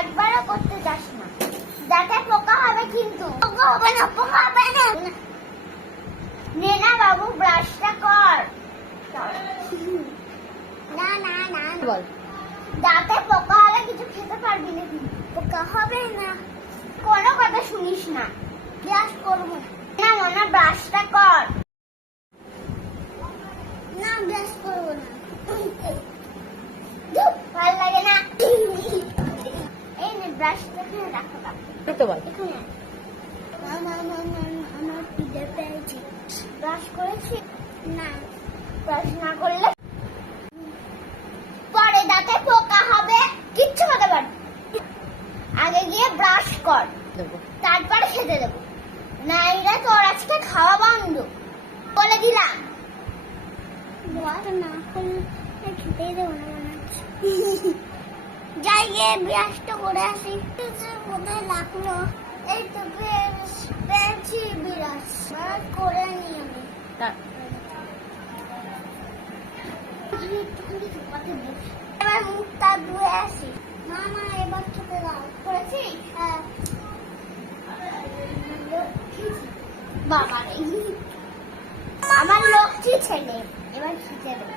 একবারও করতে যাস না, যাতে পোকা হবে। কিন্তু পোকা হবে না, পোকা হবে না। নে না বাবু, ব্রাশটা কর। না না না বল। দাঁতে পোকা হলে কিছু খেতে পারবি না, কিন্তু পোকা হবে না। কোনো কথা শুনিস না, ব্রাশ করবো না। মনে ব্রাশটা কর। না ব্রাশ করবো না, ভালো লাগে না। এই নে ব্রাশটা এখানে রাখো। তো বল। এখানে আমার খিদে পেয়েছে। ব্রাশ করেছি না, ব্রাশ না করলে পরে দাঁতে পোকা হবে, কিচ্ছু খেতে পারবি। আগে গিয়ে ব্রাশ কর, তারপর খেতে দেবো। নাইলে তোর আজকে খাওয়া বন্ধ বলে দিলাম। না করলে খেতেই দেবো না মনে হচ্ছে। যাই গিয়ে ব্রাশটা করে আসি। কোথায় লাগলো? এই তো পেয়েছি ব্রাশ করে নি আমি। এবার মুখটা ধুয়ে আসি। মামা এবার খেতে দাও। করেছি? হ্যাঁ। বাবা রে, আমার লক্ষ্মী ছেলে। এবার খেতে দেবো।